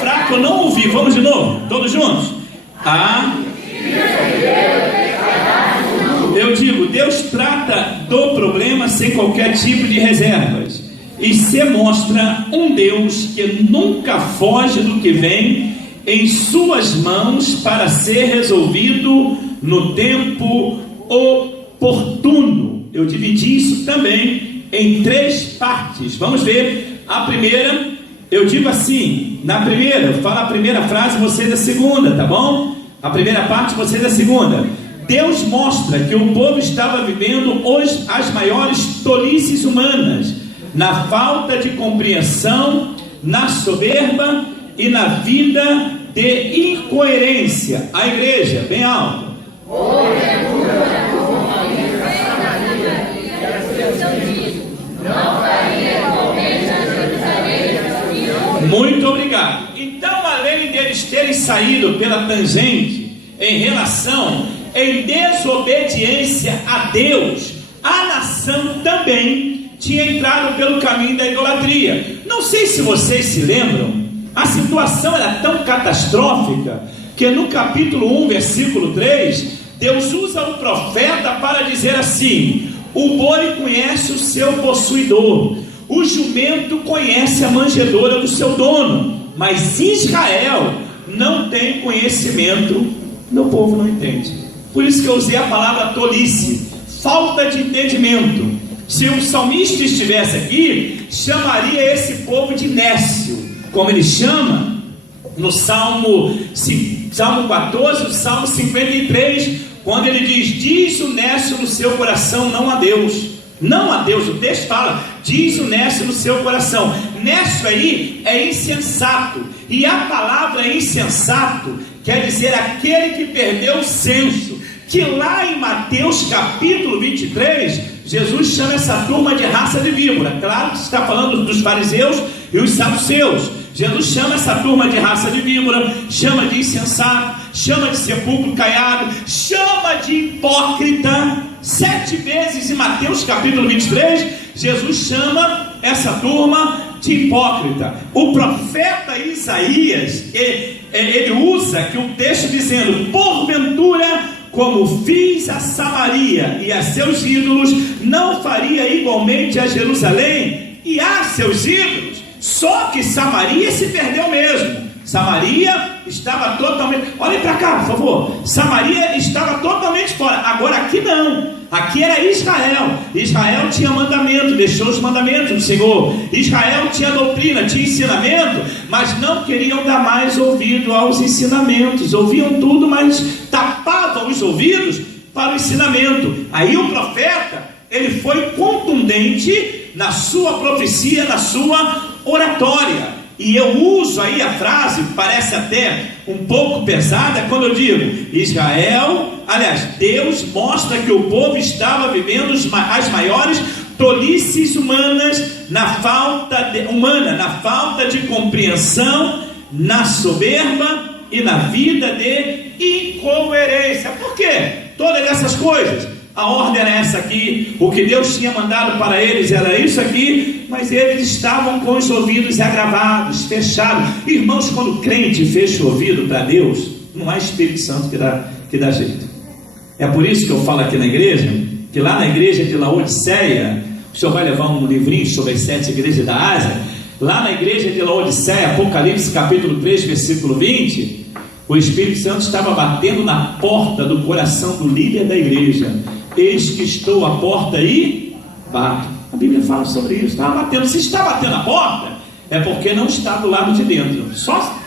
fraco, eu não ouvi. Vamos de novo, todos juntos. Eu digo, Deus trata do problema sem qualquer tipo de reservas, e se mostra um Deus que nunca foge do que vem em suas mãos para ser resolvido no tempo oportuno. Eu dividi isso também em 3 partes. Vamos ver a primeira. Eu digo assim, na primeira, fala a primeira frase, vocês a segunda, tá bom? A primeira parte, vocês a segunda. Deus mostra que o povo estava vivendo as maiores tolices humanas, na falta de compreensão, na soberba e na vida de incoerência. A igreja, bem alto. Muito obrigado. Então, além deles terem saído pela tangente em relação, em desobediência a Deus, a nação também tinha entrado pelo caminho da idolatria. Não sei se vocês se lembram, a situação era tão catastrófica que no capítulo 1, versículo 3, Deus usa o profeta para dizer assim: o boi conhece o seu possuidor, o jumento conhece a manjedoura do seu dono, mas Israel não tem conhecimento, meu povo não entende. Por isso que eu usei a palavra tolice, falta de entendimento. Se o salmista estivesse aqui, chamaria esse povo de nécio, como ele chama no Salmo 14, o Salmo 53, quando ele diz o nécio no seu coração, não a Deus. Não a Deus, o texto fala, diz o nécio no seu coração. Nécio aí é insensato, e a palavra insensato quer dizer aquele que perdeu o senso, que lá em Mateus capítulo 23, Jesus chama essa turma de raça de víbora. Claro que está falando dos fariseus e os saduceus. Jesus chama essa turma de raça de víbora, chama de insensato, chama de sepulcro caiado, chama de hipócrita. 7 vezes em Mateus capítulo 23, Jesus chama essa turma de hipócrita. O profeta Isaías, ele usa que o texto dizendo: porventura, como fiz a Samaria e a seus ídolos, não faria igualmente a Jerusalém e a seus ídolos. Só que Samaria se perdeu mesmo. Samaria estava totalmente... Olhem para cá, por favor. Samaria estava totalmente fora. Agora aqui não. Aqui era Israel. Israel tinha mandamento, deixou os mandamentos do Senhor. Israel tinha doutrina, tinha ensinamento, mas não queriam dar mais ouvido aos ensinamentos. Ouviam tudo, mas tapavam os ouvidos para o ensinamento. Aí o profeta, ele foi contundente na sua profecia, na sua oratória. E eu uso aí a frase, parece até um pouco pesada, quando eu digo Deus mostra que o povo estava vivendo as maiores tolices humanas, na falta de compreensão, na soberba e na vida de incoerência. Por quê? Todas essas coisas. A ordem era essa aqui, o que Deus tinha mandado para eles era isso aqui, mas eles estavam com os ouvidos agravados, fechados. Irmãos, quando o crente fecha o ouvido para Deus, não há Espírito Santo que dá jeito. É por isso que eu falo aqui na igreja, que lá na igreja de Laodiceia, o senhor vai levar um livrinho sobre as 7 igrejas da Ásia. Lá na igreja de Laodiceia, Apocalipse capítulo 3, versículo 20, o Espírito Santo estava batendo na porta do coração do líder da igreja. Eis que estou à porta e bato. A Bíblia fala sobre isso. Estava batendo. Se está batendo a porta, é porque não está do lado de dentro. Só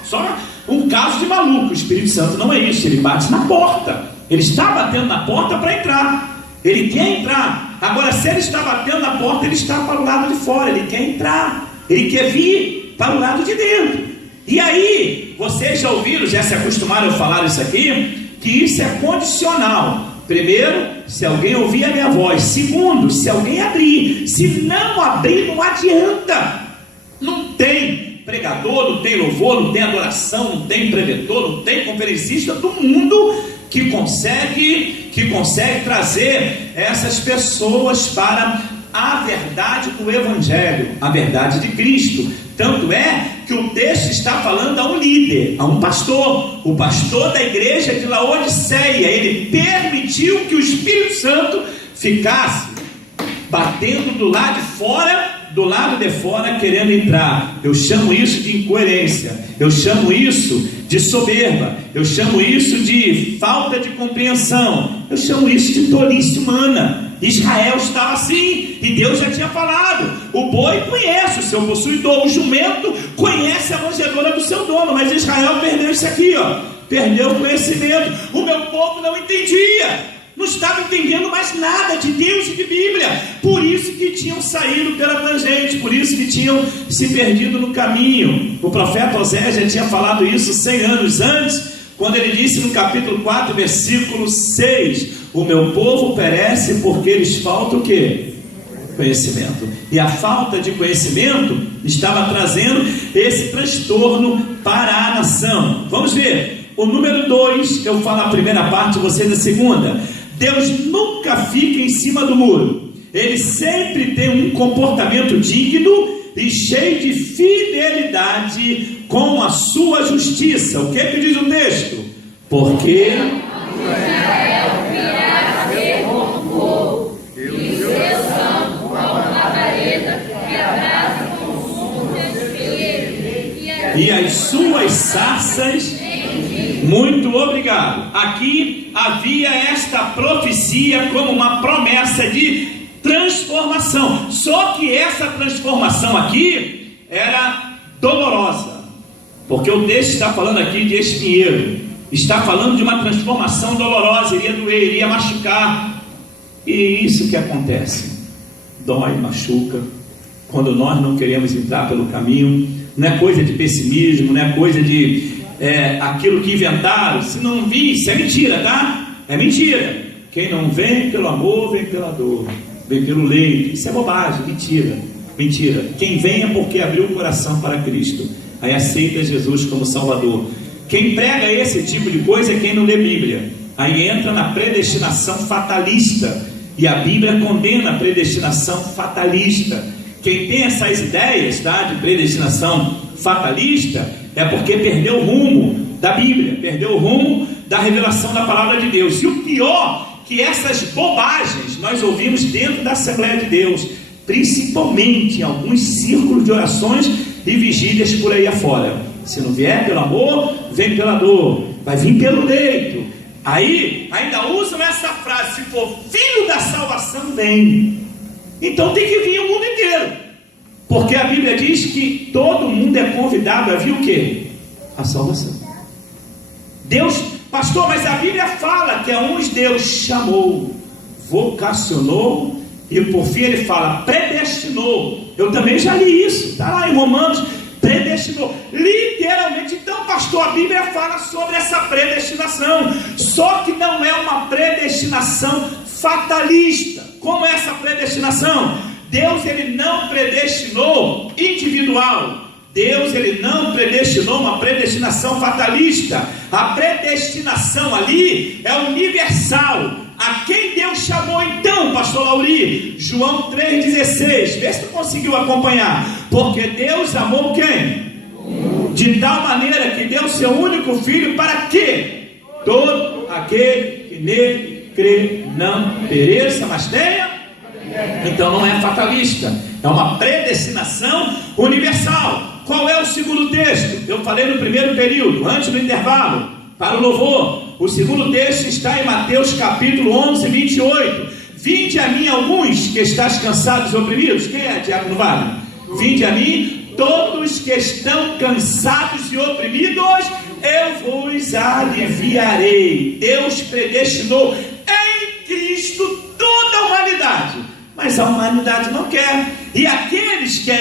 um caso de maluco. O Espírito Santo não é isso. Ele bate na porta. Ele está batendo na porta para entrar. Ele quer entrar. Agora, se ele está batendo na porta, ele está para o lado de fora. Ele quer entrar. Ele quer vir para o lado de dentro. E aí, vocês já ouviram, já se acostumaram a falar isso aqui, que isso é condicional. Primeiro, se alguém ouvir a minha voz. Segundo, se alguém abrir. Se não abrir, não adianta. Não tem pregador, não tem louvor, não tem adoração, não tem preventor, não tem conferencista do mundo que consegue trazer essas pessoas para a verdade do Evangelho, a verdade de Cristo. Tanto é que o texto está falando a um líder, a um pastor, o pastor da igreja de Laodiceia. Ele permitiu que o Espírito Santo ficasse batendo do lado de fora, querendo entrar. Eu chamo isso de incoerência, eu chamo isso de soberba, eu chamo isso de falta de compreensão, eu chamo isso de tolice humana. Israel estava assim, e Deus já tinha falado: o boi conhece o seu possuidor, o jumento conhece a manjedoura do seu dono. Mas Israel perdeu isso aqui, perdeu o conhecimento. O meu povo não entendia, não estava entendendo mais nada de Deus e de Bíblia. Por isso que tinham saído pela tangente, por isso que tinham se perdido no caminho. O profeta Oséias já tinha falado isso 100 anos antes, quando ele disse no capítulo 4, versículo 6: o meu povo perece porque eles faltam o quê? Conhecimento. E a falta de conhecimento estava trazendo esse transtorno para a nação. Vamos ver o número 2. Eu falo a primeira parte, você na segunda. Deus nunca fica em cima do muro, Ele sempre tem um comportamento digno e cheio de fidelidade com a sua justiça. O que é que diz o texto? Porque Israel virá ser como fogo, e os seus campos como labareda, que abraça com fogo e as suas sarças. Muito obrigado. Aqui havia esta profecia como uma promessa de transformação. Só que essa transformação aqui era dolorosa, porque o texto está falando aqui de espinheiro, está falando de uma transformação dolorosa. Iria doer, iria machucar. E isso que acontece, dói, machuca, quando nós não queremos entrar pelo caminho. Não é coisa de pessimismo, não é coisa de aquilo que inventaram. Se não vi, isso é mentira, tá? É mentira. Quem não vem pelo amor, vem pela dor, vem pelo leito. Isso é bobagem, mentira. Mentira. Quem vem é porque abriu o coração para Cristo, aí aceita Jesus como Salvador. Quem prega esse tipo de coisa é quem não lê Bíblia. Aí entra na predestinação fatalista, e a Bíblia condena a predestinação fatalista. Quem tem essas ideias, tá, de predestinação fatalista, é porque perdeu o rumo da Bíblia, perdeu o rumo da revelação da palavra de Deus. E o pior, que essas bobagens nós ouvimos dentro da Assembleia de Deus, principalmente em alguns círculos de orações e vigílias por aí afora. Se não vier pelo amor, vem pela dor, vai vir pelo leito. Aí ainda usam essa frase: se for filho da salvação, vem. Então tem que vir o mundo inteiro, porque a Bíblia diz que todo mundo é convidado a vir o quê? A salvação. Deus, pastor, mas a Bíblia fala que a uns Deus chamou, vocacionou, e por fim ele fala predestinou. Eu também já li isso, está lá em Romanos, predestinou, literalmente. Então, pastor, a Bíblia fala sobre essa predestinação, só que não é uma predestinação fatalista. Como é essa predestinação? Deus, ele não predestinou individual. Deus, ele não predestinou uma predestinação fatalista. A predestinação ali é universal. A quem Deus chamou então, pastor Lauri? João 3,16. Vê se tu conseguiu acompanhar. Porque Deus amou quem? De tal maneira que deu seu único filho, para que todo aquele que nele crê não pereça, mas tenha. Então não é fatalista, é uma predestinação universal. Qual é o segundo texto? Eu falei no primeiro período, antes do intervalo, para o louvor. O segundo texto está em Mateus capítulo 11, 28. Vinde a mim alguns que estáis cansados e oprimidos. Quem é, Diácono Vale? Vinde a mim todos que estão cansados e oprimidos, eu vos aliviarei. Deus predestinou em Cristo toda a humanidade, mas a humanidade não quer. E aqueles que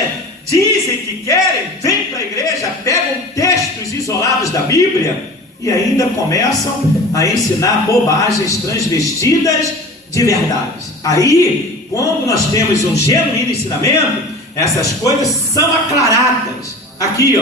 dizem que querem, vêm para a igreja, pegam textos isolados da Bíblia e ainda começam a ensinar bobagens transvestidas de verdades. Aí, quando nós temos um genuíno ensinamento, essas coisas são aclaradas aqui,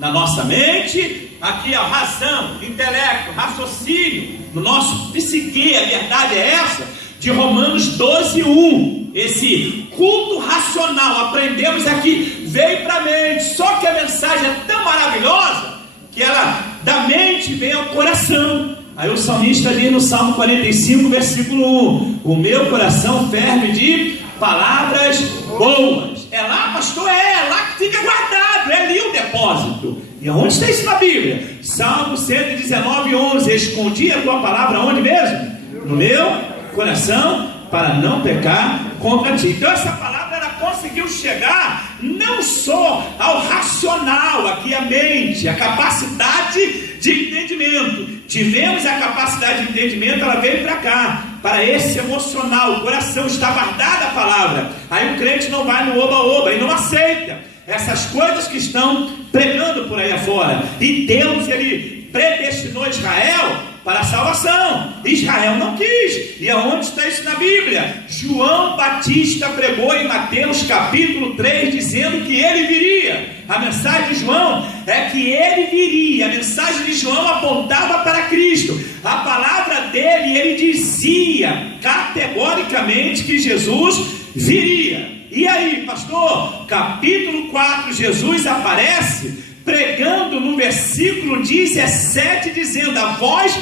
na nossa mente, aqui, razão, intelecto, raciocínio, no nosso psique. A verdade é essa. de Romanos 12:1. Esse culto racional, aprendemos aqui, veio para a mente. Só que a mensagem é tão maravilhosa que ela da mente vem ao coração. Aí o salmista ali no Salmo 45, versículo 1: o meu coração ferve de palavras boas. É lá, pastor? É lá que fica guardado, é ali o depósito. E onde está isso na Bíblia? Salmo 119:11: escondi a tua palavra onde mesmo? No meu coração, para não pecar contra ti. Então essa palavra ela conseguiu chegar não só ao racional, aqui a mente, a capacidade de entendimento. Tivemos a capacidade de entendimento, ela veio para cá, para esse emocional. O coração está guardada a palavra. Aí o crente não vai no oba-oba e não aceita essas coisas que estão pregando por aí afora. E Deus, ele predestinou Israel para a salvação. Israel não quis. E aonde está isso na Bíblia? João Batista pregou em Mateus capítulo 3, dizendo que ele viria. A mensagem de João é que ele viria. A mensagem de João apontava para Cristo. A palavra dele, ele dizia categoricamente que Jesus viria. E aí, pastor, capítulo 4, Jesus aparece pregando no versículo 17, dizendo: a vós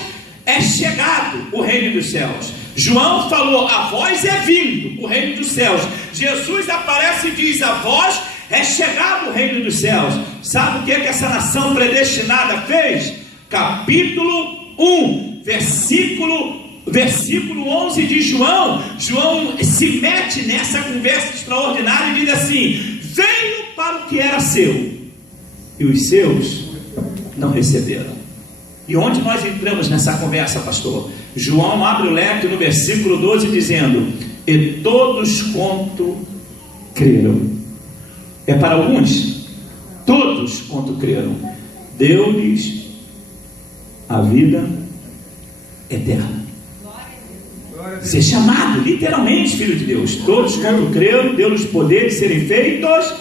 é chegado o reino dos céus. João falou: a vós é vindo o reino dos céus. Jesus aparece e diz: a vós é chegado o reino dos céus. Sabe o que essa nação predestinada fez? Capítulo 1, versículo 11 de João. João se mete nessa conversa extraordinária e diz assim: veio para o que era seu, e os seus não receberam. E onde nós entramos nessa conversa, pastor? João abre o leque no versículo 12 dizendo: e todos quanto creram. É para alguns? Todos quanto creram, deu-lhes a vida eterna. Ser chamado, literalmente, filho de Deus. Todos quanto creram, deu-lhes poder de serem feitos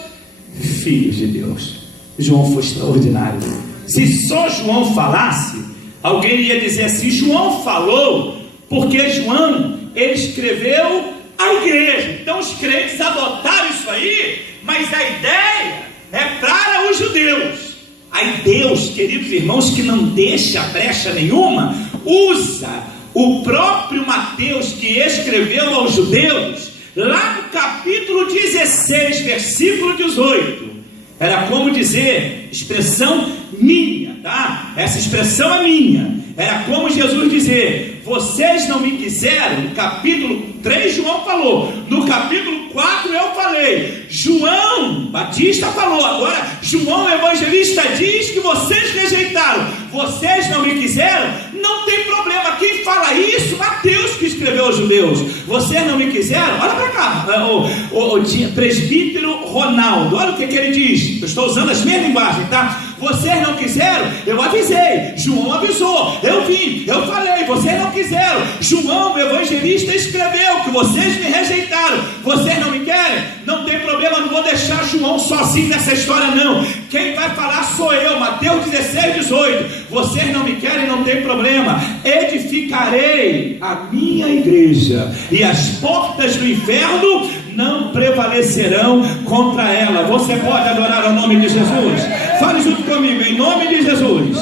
filhos de Deus. João foi extraordinário. Se só João falasse, alguém ia dizer assim: João falou porque João, ele escreveu a igreja. Então os crentes adotaram isso aí, mas a ideia é para os judeus. Aí Deus, queridos irmãos, que não deixa brecha nenhuma, usa o próprio Mateus, que escreveu aos judeus, lá no capítulo 16, versículo 18. Era como dizer, expressão minha, tá? Essa expressão é minha. Era como Jesus dizer: vocês não me quiseram. No capítulo 3 João falou, no capítulo 4 eu falei, João Batista falou, agora João Evangelista diz que vocês rejeitaram. Vocês não me quiseram, não tem problema. Quem fala isso? Mateus, que escreveu aos judeus. Vocês não me quiseram? Olha para cá, o presbítero Ronaldo, olha o que ele diz. Eu estou usando as mesmas linguagens, tá? Vocês não quiseram, eu avisei. João avisou, eu vim, eu falei. Vocês não quiseram. João, o evangelista, escreveu que vocês me rejeitaram. Vocês não me querem? Não tem problema, não vou deixar João sozinho nessa história não. Quem vai falar sou eu. Mateus 16, 18. Vocês não me querem, não tem problema. Edificarei a minha igreja, e as portas do inferno não prevalecerão contra ela. Você pode adorar ao nome de Jesus? Fale junto comigo, em nome de Jesus.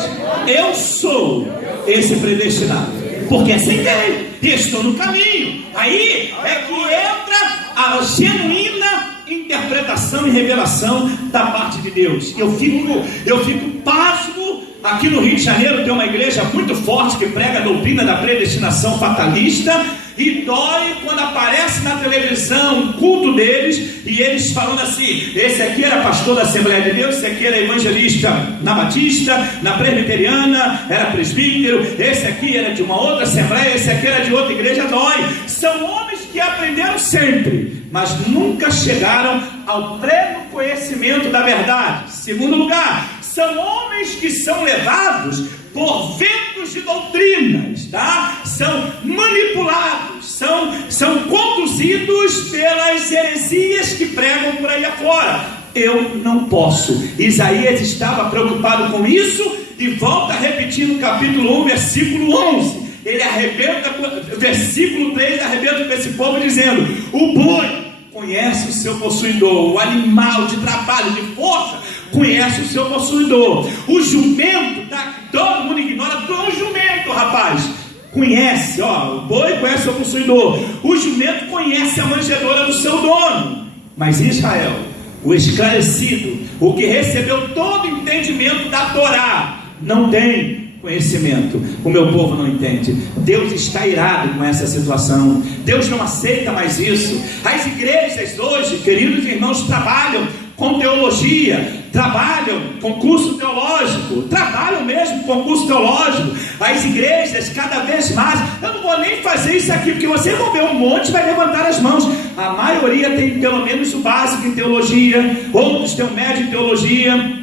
Eu sou esse predestinado, porque aceitei e estou no caminho. Aí é que entra a genuína interpretação e revelação da parte de Deus. Eu fico pasmo. Aqui no Rio de Janeiro tem uma igreja muito forte que prega a doutrina da predestinação fatalista, e dói quando aparece na televisão um culto deles, e eles falando assim: esse aqui era pastor da Assembleia de Deus, esse aqui era evangelista na Batista, na Presbiteriana, era presbítero, esse aqui era de uma outra Assembleia, esse aqui era de outra igreja. Dói. São homens que aprenderam sempre, mas nunca chegaram ao pleno conhecimento da verdade. Segundo lugar, são homens que são levados por ventos de doutrinas, tá? São manipulados, são conduzidos pelas heresias que pregam por aí afora. Eu não posso. Isaías estava preocupado com isso, e volta a repetir no capítulo 1, versículo 11. ele arrebenta, versículo 3, arrebenta com esse povo dizendo: o boi conhece o seu possuidor, o animal de trabalho, de força, conhece o seu possuidor. O jumento, tá? Todo mundo ignora, o jumento, rapaz, conhece, ó, o boi conhece o seu possuidor, o jumento conhece a manjedoura do seu dono. Mas Israel, o esclarecido, o que recebeu todo o entendimento da Torá, não tem conhecimento. O meu povo não entende. Deus está irado com essa situação. Deus não aceita mais isso. As igrejas hoje, queridos irmãos, trabalham com teologia, trabalham com curso teológico, trabalham mesmo com curso teológico. As igrejas cada vez mais, eu não vou nem fazer isso aqui, porque você vai ver um monte, vai levantar as mãos. A maioria tem pelo menos o básico em teologia, outros têm o médio em teologia.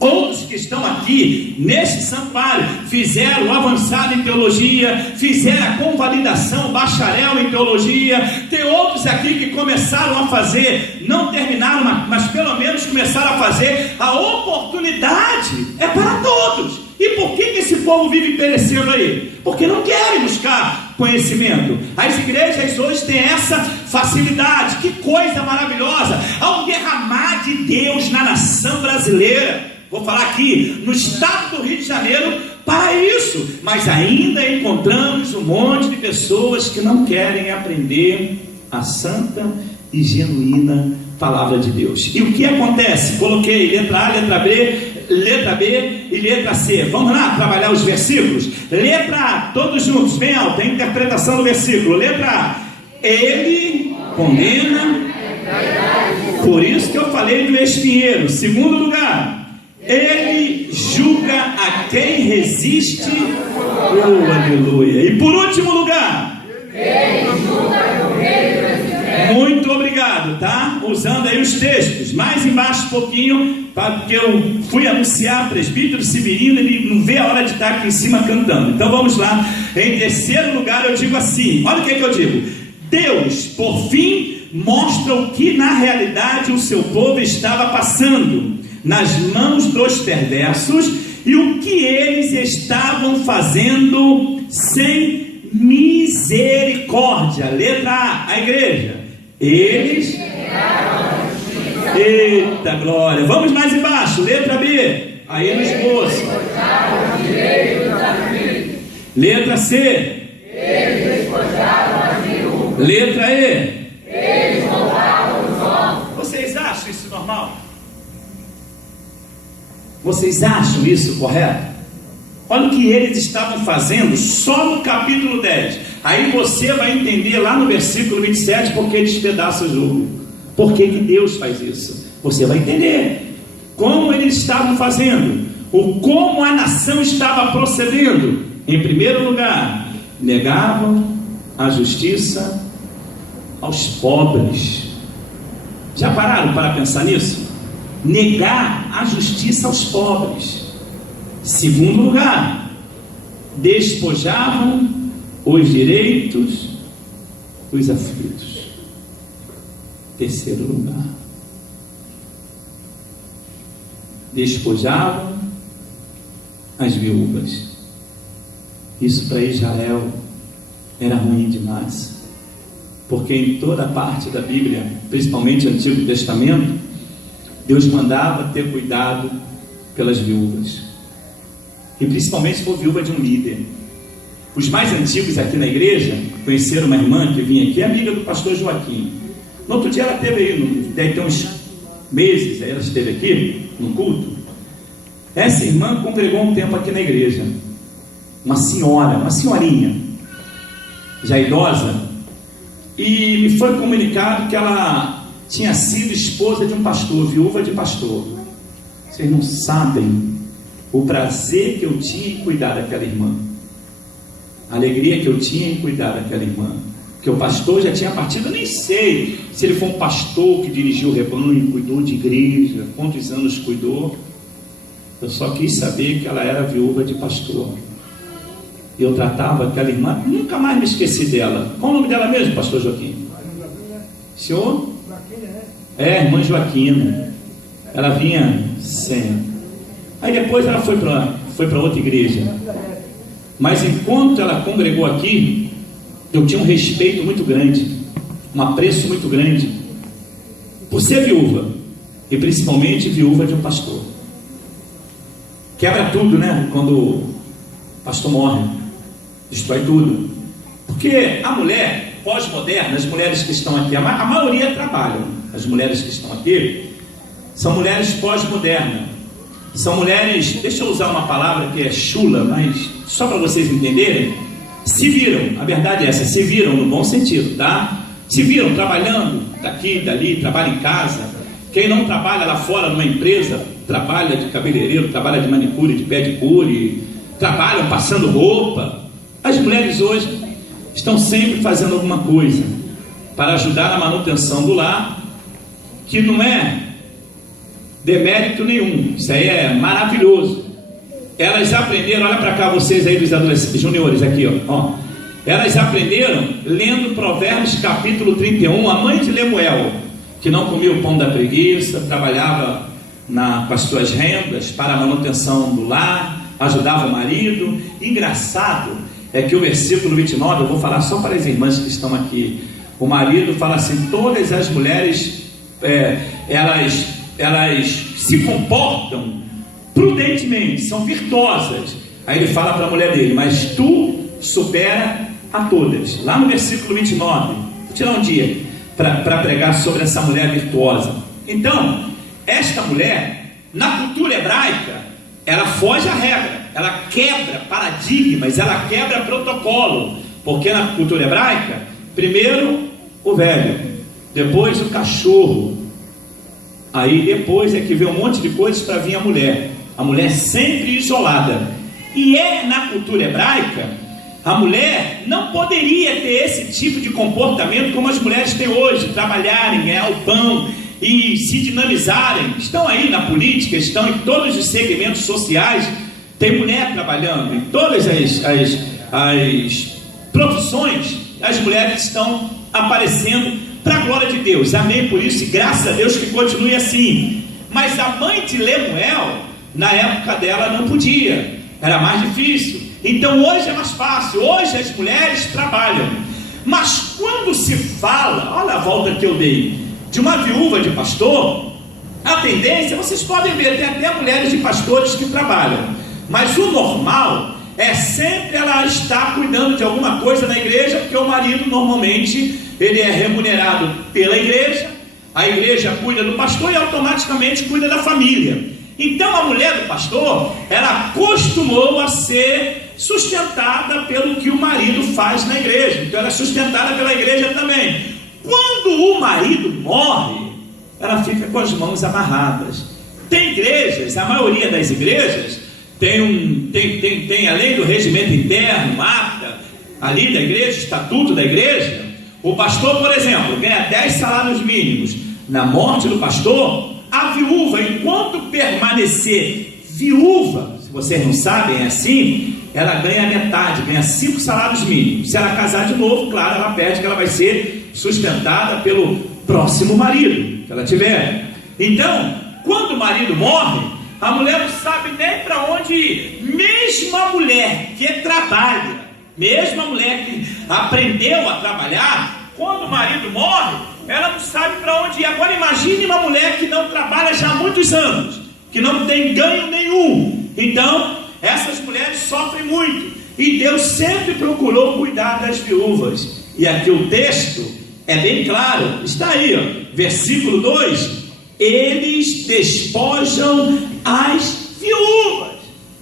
Outros que estão aqui neste santuário fizeram o avançado em teologia, fizeram a convalidação, bacharel em teologia. Tem outros aqui que começaram a fazer, não terminaram, mas pelo menos começaram a fazer. A oportunidade é para todos. E por que esse povo vive perecendo aí? Porque não querem buscar conhecimento. As igrejas hoje têm essa facilidade. Que coisa maravilhosa! Há um derramar de Deus na nação brasileira. Vou falar aqui no estado do Rio de Janeiro para isso, mas ainda encontramos um monte de pessoas que não querem aprender a santa e genuína palavra de Deus. E o que acontece? Coloquei letra A, letra B e letra C. Vamos lá trabalhar os versículos. Letra A, todos juntos, bem alto, a interpretação do versículo. Letra A: ele condena, por isso que eu falei do espinheiro. Segundo lugar, ele julga a quem resiste. Oh, aleluia. E por último lugar, ele julga o rei. Muito obrigado, tá? Usando aí os textos. Mais embaixo um pouquinho, porque eu fui anunciar presbítero Severino, ele não vê a hora de estar aqui em cima cantando. Então vamos lá. Em terceiro lugar eu digo assim, olha o que eu digo: Deus, por fim, mostra o que na realidade o seu povo estava passando nas mãos dos perversos e o que eles estavam fazendo sem misericórdia. Letra A, a igreja. Eles... Eita glória! Vamos mais embaixo. Letra B, a eles moços. Letra C, letra E, vocês acham isso normal? Vocês acham isso correto? Olha o que eles estavam fazendo só no capítulo 10. Aí você vai entender lá no versículo 27 porque despedaça o jugo. Por que Deus faz isso? Você vai entender como eles estavam fazendo, como a nação estava procedendo. Em primeiro lugar, negavam a justiça aos pobres. Já pararam para pensar nisso? Negar a justiça aos pobres. Segundo lugar, despojavam os direitos dos aflitos. Terceiro lugar, despojavam as viúvas. Isso para Israel era ruim demais, porque em toda parte da Bíblia, principalmente no Antigo Testamento, Deus mandava ter cuidado pelas viúvas, e principalmente se for viúva de um líder. Os mais antigos aqui na igreja conheceram uma irmã que vinha aqui, amiga do pastor Joaquim. No outro dia ela esteve aí, deve ter uns meses, aí ela esteve aqui no culto. Essa irmã congregou um tempo aqui na igreja. Uma senhorinha, já idosa, e me foi comunicado que ela tinha sido esposa de um pastor, viúva de pastor. Vocês não sabem o prazer que eu tinha em cuidar daquela irmã, a alegria que eu tinha em cuidar daquela irmã, porque o pastor já tinha partido. Eu nem sei se ele foi um pastor que dirigiu o rebanho, cuidou de igreja, quantos anos cuidou. Eu só quis saber que ela era viúva de pastor. Eu tratava aquela irmã, nunca mais me esqueci dela. Qual o nome dela mesmo, pastor Joaquim? Senhor? Irmã Joaquina. Ela vinha sempre. Aí depois ela foi para outra igreja. Mas enquanto ela congregou aqui, eu tinha um respeito muito grande, um apreço muito grande por ser viúva, e principalmente viúva de um pastor. Quebra tudo, né? Quando o pastor morre, destrói tudo. Porque a mulher pós-moderna, as mulheres que estão aqui, a maioria trabalham. As mulheres que estão aqui são mulheres pós-modernas. São mulheres, deixa eu usar uma palavra que é chula, mas só para vocês entenderem, se viram, a verdade é essa, se viram no bom sentido, tá? Se viram trabalhando daqui, dali, trabalha em casa. Quem não trabalha lá fora numa empresa, trabalha de cabeleireiro, trabalha de manicure, de pedicure, trabalham passando roupa. As mulheres hoje estão sempre fazendo alguma coisa para ajudar na manutenção do lar, que não é demérito nenhum, isso aí é maravilhoso. Elas aprenderam, olha para cá vocês aí dos adolescentes, juniores aqui, ó. Elas aprenderam lendo Provérbios capítulo 31, a mãe de Lemuel, que não comia o pão da preguiça, trabalhava com as suas rendas para a manutenção do lar, ajudava o marido. Engraçado é que o versículo 29, eu vou falar só para as irmãs que estão aqui. O marido fala assim: todas as mulheres, elas se comportam prudentemente, são virtuosas. Aí ele fala para a mulher dele: mas tu supera a todas. Lá no versículo 29, vou tirar um dia para pregar sobre essa mulher virtuosa. Então, esta mulher, na cultura hebraica, ela foge à regra, ela quebra paradigmas, ela quebra protocolo, porque na cultura hebraica, primeiro o velho, depois o cachorro, aí depois é que vem um monte de coisas para vir a mulher sempre isolada. E na cultura hebraica, a mulher não poderia ter esse tipo de comportamento como as mulheres têm hoje, trabalharem, ganhar o pão e se dinamizarem. Estão aí na política, estão em todos os segmentos sociais, tem mulher trabalhando em todas as profissões. As mulheres estão aparecendo para a glória de Deus, amém por isso, e graças a Deus que continue assim. Mas a mãe de Lemuel, na época dela, não podia, era mais difícil. Então hoje é mais fácil, hoje as mulheres trabalham. Mas quando se fala, olha a volta que eu dei, de uma viúva de pastor, a tendência, vocês podem ver, tem até mulheres de pastores que trabalham, mas o normal é sempre ela estar cuidando de alguma coisa na igreja, porque o marido normalmente ele é remunerado pela igreja, a igreja cuida do pastor e automaticamente cuida da família. Então a mulher do pastor, ela acostumou a ser sustentada pelo que o marido faz na igreja, então ela é sustentada pela igreja também. Quando o marido morre, ela fica com as mãos amarradas. Tem igrejas, a maioria das igrejas tem além do regimento interno, ata ali da igreja, estatuto da igreja, o pastor, por exemplo, ganha 10 salários mínimos. Na morte do pastor, a viúva, enquanto permanecer viúva, se vocês não sabem, é assim, ela ganha metade, ganha 5 salários mínimos. Se ela casar de novo, claro, ela pede que ela vai ser sustentada pelo próximo marido que ela tiver. Então, quando o marido morre, a mulher não sabe nem para onde ir. Mesmo a mulher que trabalha, mesmo a mulher que aprendeu a trabalhar, quando o marido morre, ela não sabe para onde ir. Agora imagine uma mulher que não trabalha já há muitos anos, que não tem ganho nenhum. Então, essas mulheres sofrem muito. E Deus sempre procurou cuidar das viúvas. E aqui o texto é bem claro, está aí, ó, versículo 2: eles despojam as viúvas,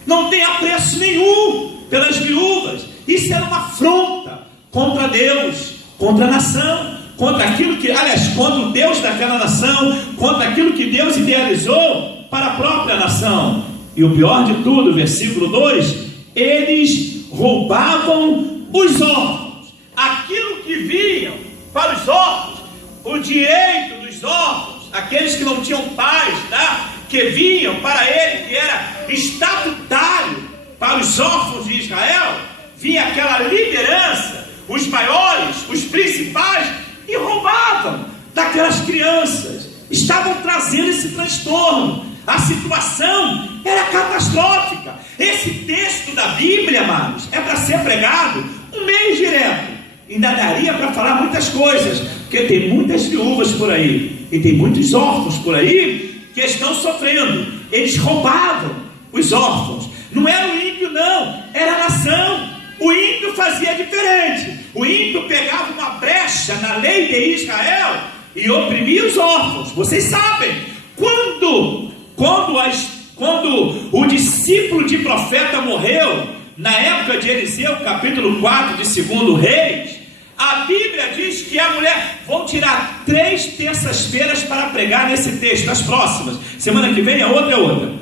não tem apreço nenhum pelas viúvas. Isso era uma afronta contra Deus, contra a nação, contra aquilo que, aliás, contra o Deus daquela nação, contra aquilo que Deus idealizou para a própria nação. E o pior de tudo, versículo 2: eles roubavam os órfãos, aquilo que viam para os órfãos, o direito dos órfãos, aqueles que não tinham pais, tá? Que vinham para ele, que era estatutário para os órfãos de Israel, vinha aquela liderança, os maiores, os principais, e roubavam daquelas crianças, estavam trazendo esse transtorno. A situação era catastrófica. Esse texto da Bíblia, amados, é para ser pregado um mês direto. Ainda daria para falar muitas coisas, porque tem muitas viúvas por aí, e tem muitos órfãos por aí, que estão sofrendo. Eles roubavam os órfãos. Não era o ímpio não, era a nação. O ímpio fazia diferente. O ímpio pegava uma brecha na lei de Israel e oprimia os órfãos. Vocês sabem, quando o discípulo de profeta morreu, na época de Eliseu, capítulo 4 de 2 Reis, a Bíblia diz que a mulher, vão tirar 3 terças-feiras para pregar nesse texto, as próximas, semana que vem a outra é outra.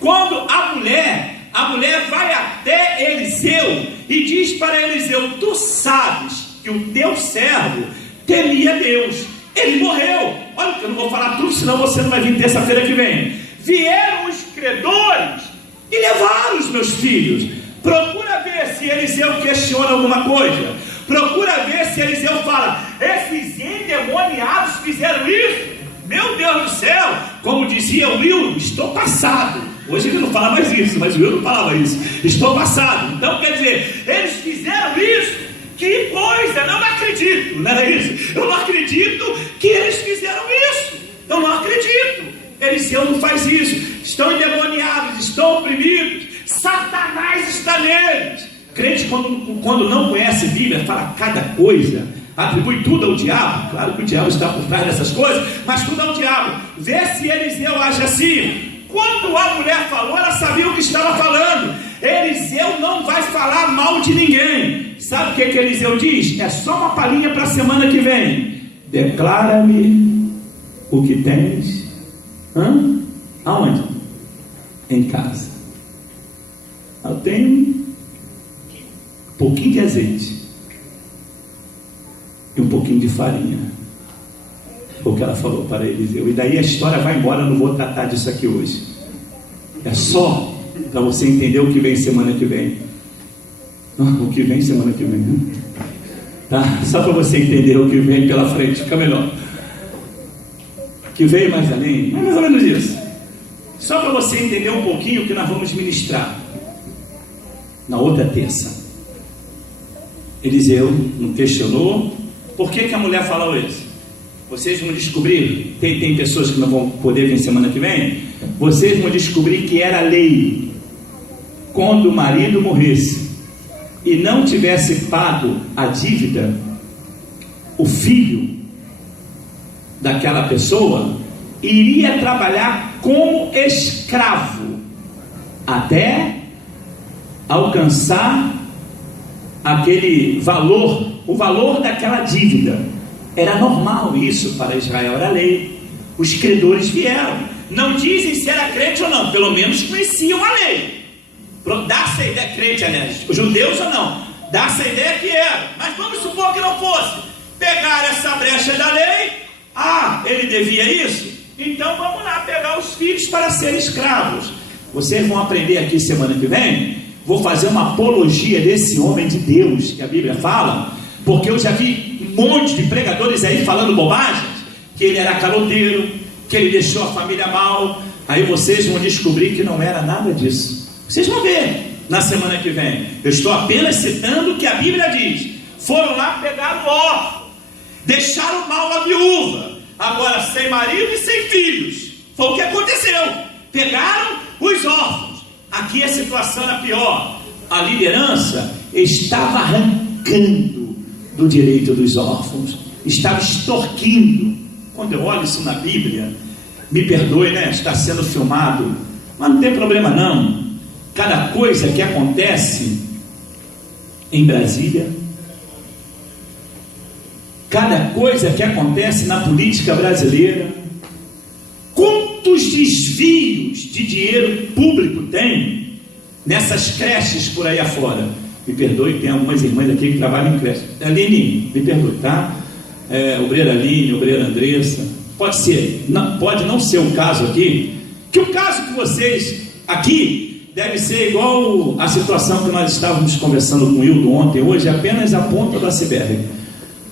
Quando a mulher vai até Eliseu e diz para Eliseu: tu sabes que o teu servo temia Deus, ele morreu. Olha, que eu não vou falar tudo, senão você não vai vir terça-feira que vem. Vieram os credores e levaram os meus filhos. Procura ver se Eliseu questiona alguma coisa. Procura ver se Eliseu fala: esses endemoniados fizeram isso? Meu Deus do céu, como dizia o Will, estou passado. Hoje ele não fala mais isso, mas o Will não falava isso. Estou passado. Então quer dizer, eles fizeram isso. Que coisa, não acredito. Não era isso? Eu não acredito que eles fizeram isso. Eu não acredito. Eliseu não faz isso. Estão endemoniados, estão oprimidos. Satanás está neles. Crente, quando não conhece a Bíblia, fala cada coisa, atribui tudo ao diabo. Claro que o diabo está por trás dessas coisas, mas tudo ao diabo. Vê se Eliseu age assim. Quando a mulher falou, ela sabia o que estava falando. Eliseu não vai falar mal de ninguém. Sabe o que Eliseu diz? É só uma palhinha para a semana que vem. Declara-me o que tens. Aonde? Em casa. Eu tenho um pouquinho de azeite e um pouquinho de farinha. Foi o que ela falou para Eliseu. E daí a história vai embora. Eu não vou tratar disso aqui hoje. É só para você entender o que vem semana que vem. O que vem semana que vem, né? Tá? Só para você entender o que vem pela frente, fica melhor. Que veio mais além, é mais ou menos isso. Só para você entender um pouquinho o que nós vamos ministrar na outra terça. Eliseu não questionou. Por que a mulher falou isso? Vocês vão descobrir. Tem pessoas que não vão poder vir semana que vem. Vocês vão descobrir que era lei, quando o marido morresse e não tivesse pago a dívida, o filho daquela pessoa iria trabalhar como escravo até alcançar aquele valor, o valor daquela dívida. Era normal isso para Israel, era lei. Os credores vieram, não dizem se era crente ou não, pelo menos conheciam a lei. Dá-se a ideia, crente, aliás, os judeus ou não, dá-se a ideia que era, mas vamos supor que não fosse. Pegar essa brecha da lei, ele devia isso, então vamos lá pegar os filhos para serem escravos. Vocês vão aprender aqui semana que vem. Vou fazer uma apologia desse homem de Deus que a Bíblia fala, porque eu já vi um monte de pregadores aí falando bobagens, que ele era caloteiro, que ele deixou a família mal. Aí vocês vão descobrir que não era nada disso. Vocês vão ver na semana que vem. Eu estou apenas citando o que a Bíblia diz. Foram lá pegar o órfão, deixaram mal a viúva, agora sem marido e sem filhos. Foi o que aconteceu. Pegaram os órfãos. Aqui a situação era pior. A liderança estava arrancando do direito dos órfãos, estava extorquindo. Quando eu olho isso na Bíblia, me perdoe, né? Está sendo filmado, mas não tem problema não. Cada coisa que acontece em Brasília, cada coisa que acontece na política brasileira, quantos desvios de dinheiro público tem nessas creches por aí afora? Me perdoe, tem algumas irmãs aqui que trabalham em creche. Aline, me perdoe, tá? Obreira Aline, obreira Andressa. Pode ser, pode não ser o caso aqui, que o caso que vocês aqui deve ser igual a situação que nós estávamos conversando com o Hildo ontem. Hoje é apenas a ponta do iceberg,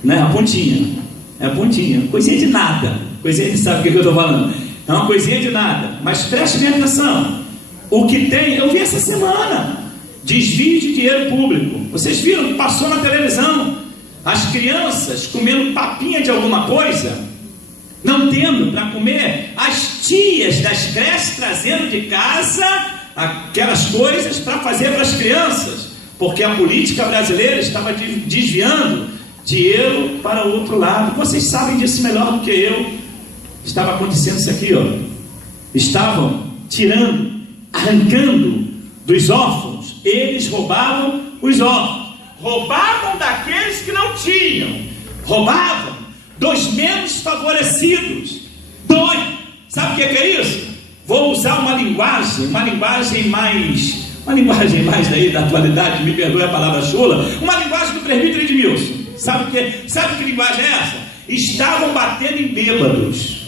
né? A pontinha, é a pontinha, coisinha de nada. Coisinha de, sabe o que eu estou falando? É uma coisinha de nada, mas preste bem atenção. O que tem, eu vi essa semana, desvio de dinheiro público. Vocês viram, passou na televisão, as crianças comendo papinha de alguma coisa, não tendo para comer, as tias das creches trazendo de casa aquelas coisas para fazer para as crianças, porque a política brasileira estava desviando dinheiro para o outro lado. Vocês sabem disso melhor do que eu. Estava acontecendo isso aqui, ó. Estavam tirando, arrancando dos órfãos. Eles roubavam os órfãos, roubavam daqueles que não tinham, roubavam dos menos favorecidos. Sabe o que é isso? Vou usar uma linguagem mais aí da atualidade, me perdoe a palavra chula, uma linguagem do presbítero Edmilson. Sabe que linguagem é essa? Estavam batendo em bêbados.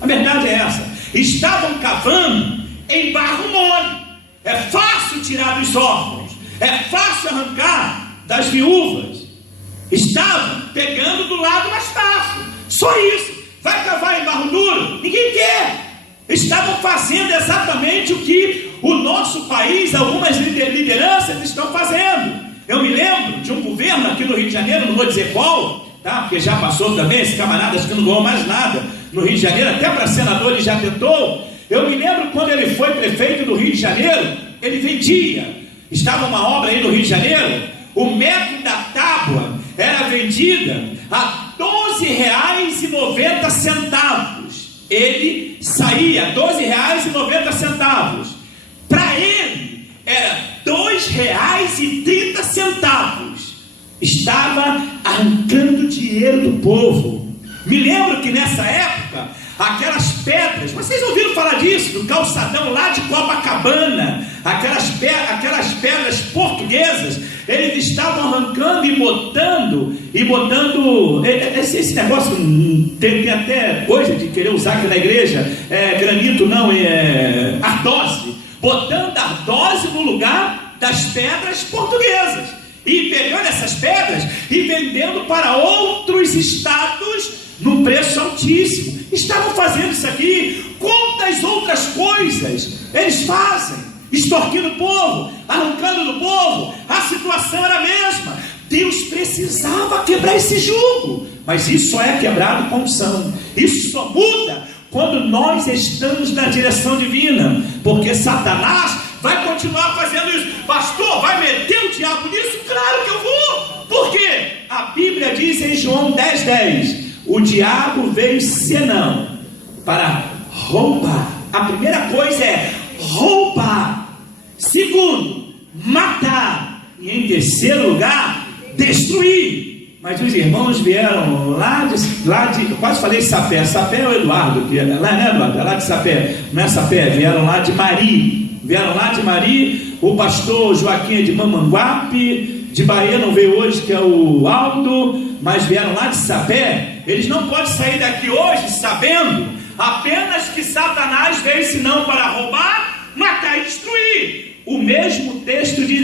A verdade é essa. Estavam cavando em barro mole. É fácil tirar dos órfãos, é fácil arrancar das viúvas. Estavam pegando do lado mais fácil. Só isso. Vai cavar em barro duro? Ninguém quer. Estavam fazendo exatamente o que o nosso país, algumas lideranças estão fazendo. Eu me lembro de um governo aqui no Rio de Janeiro, não vou dizer qual, tá? Porque já passou também, esse camarada acho que não ganhou mais nada no Rio de Janeiro, até para senador ele já tentou. Eu me lembro quando ele foi prefeito do Rio de Janeiro, ele vendia, estava uma obra aí no Rio de Janeiro, o metro da tábua era vendida a R$12,90. Ele saía R$12,90. Para ele era R$2,30. Estava arrancando dinheiro do povo. Me lembro que nessa época, aquelas pedras, vocês ouviram falar disso, do calçadão lá de Copacabana, aquelas pedras portuguesas, eles estavam arrancando e botando esse negócio, tem até coisa de querer usar aqui na igreja, granito não, ardose, botando ardose no lugar das pedras portuguesas, e pegando essas pedras e vendendo para outros estados num preço altíssimo. Estavam fazendo isso aqui. Quantas outras coisas eles fazem? Extorquindo o povo, arrancando do povo. A situação era a mesma. Deus precisava quebrar esse jugo, mas isso só é quebrado com unção. Isso só muda quando nós estamos na direção divina, porque Satanás vai continuar fazendo isso. Pastor, vai meter o diabo nisso? Claro que eu vou. Por quê? A Bíblia diz em João 10:10, o diabo veio senão para roubar. A primeira coisa é roubar. Segundo, matar. E em terceiro lugar, destruir. Mas os irmãos vieram lá de quase falei Sapé. Sapé é o Eduardo, que é lá, né, Eduardo? É lá de Sapé. Não é Sapé, vieram lá de Mari. O pastor Joaquim é de Mamanguape. De Bahia não veio hoje, que é o Aldo, mas vieram lá de Sapé. Eles não podem sair daqui hoje sabendo apenas que Satanás veio senão para roubar, matar e destruir. O mesmo texto diz